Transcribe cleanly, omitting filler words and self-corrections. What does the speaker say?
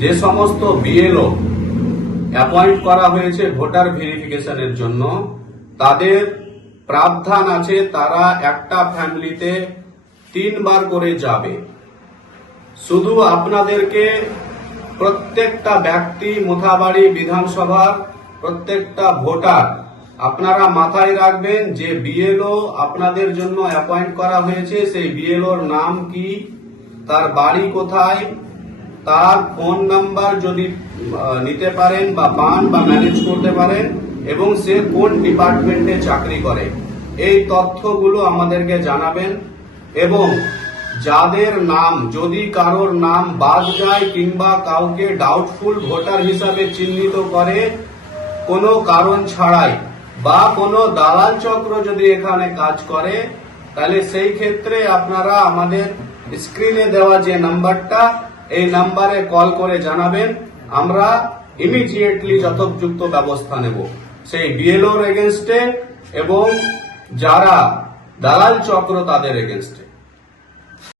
যে সমস্ত BLO appoint করা হয়েছে ভোটার ভেরিফিকেশনের জন্য, তাদের প্রাবধান আছে তারা একটা ফ্যামিলিতে 3 বার করে যাবে। শুধু আপনাদেরকে প্রত্যেকটা ব্যক্তি, মোথাবাড়ি বিধানসভার প্রত্যেকটা ভোটার, আপনারা মাথায় রাখবেন যে বিএলও আপনাদের জন্য অ্যাপয়েন্ট করা হয়েছে সেই বিএলওর নাম কি, তার বাড়ি কোথায়, তার ফোন নাম্বার যদি নিতে পারেন বা পান বা ম্যানেজ করতে পারেন, এবং সে কোন ডিপার্টমেন্টে চাকরি করে, এই তথ্যগুলো আমাদেরকে জানাবেন। এবং যাদের নাম, যদি কারোর নাম বাদ যায় কিংবা কাউকে ডাউটফুল ভোটার হিসাবে চিহ্নিত করে কোনো কারণ ছাড়াই, বা কোনো দালাল চক্র যদি এখানে কাজ করে, তাহলে সেই ক্ষেত্রে আপনারা আমাদের স্ক্রিনে দেওয়া যে নাম্বারটা, এই নাম্বারে কল করে জানাবেন। আমরা ইমিডিয়েটলি যথোপযুক্ত ব্যবস্থা নেব সেই বিএলওর এগেনস্টে এবং যারা দালাল চক্র তাদের এগেনস্টে।